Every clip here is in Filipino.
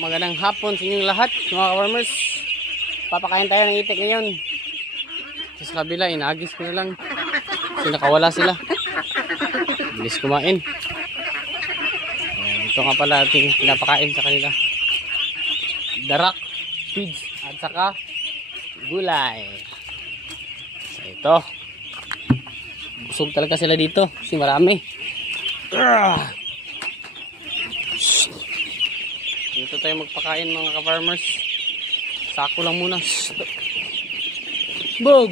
Magandang hapon sa inyong lahat, mga ka-farmers. Papakain tayo ng itik ngayon. Sa kabila, inagis ko na lang. Kasi nakawala sila. Bilis kumain. Ito nga pala ating pinapakain sa kanila. Darak, feeds, at saka gulay. So, ito. Busog talaga sila dito kasi marami. Dito tayo magpakain, mga ka-farmers. Sako lang muna. Bog!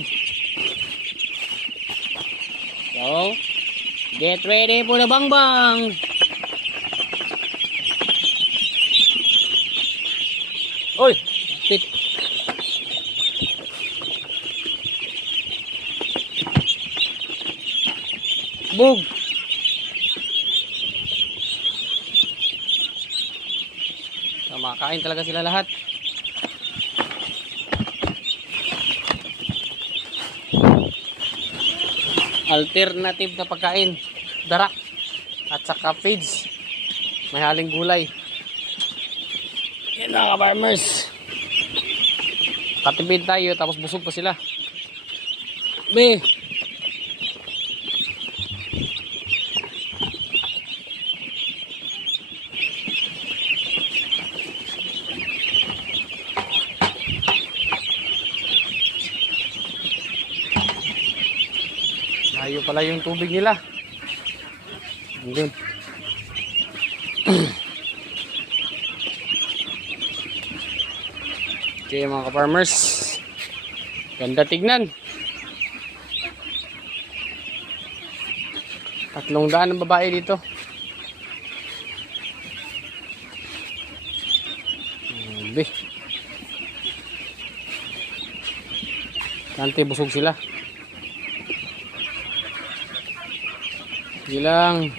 So, get ready for the bangbang! Oy! Tik! Bog! So, makakain talaga sila lahat. Alternative na pagkain, darak at saka feeds, may haling gulay. Yan mga farmers, katipid tayo tapos busog pa sila. Be, layo pala yung tubig nila. Andun. Okay mga ka-farmers, ganda tignan. 300 ang babae dito. Nanti busog sila. Sige lang.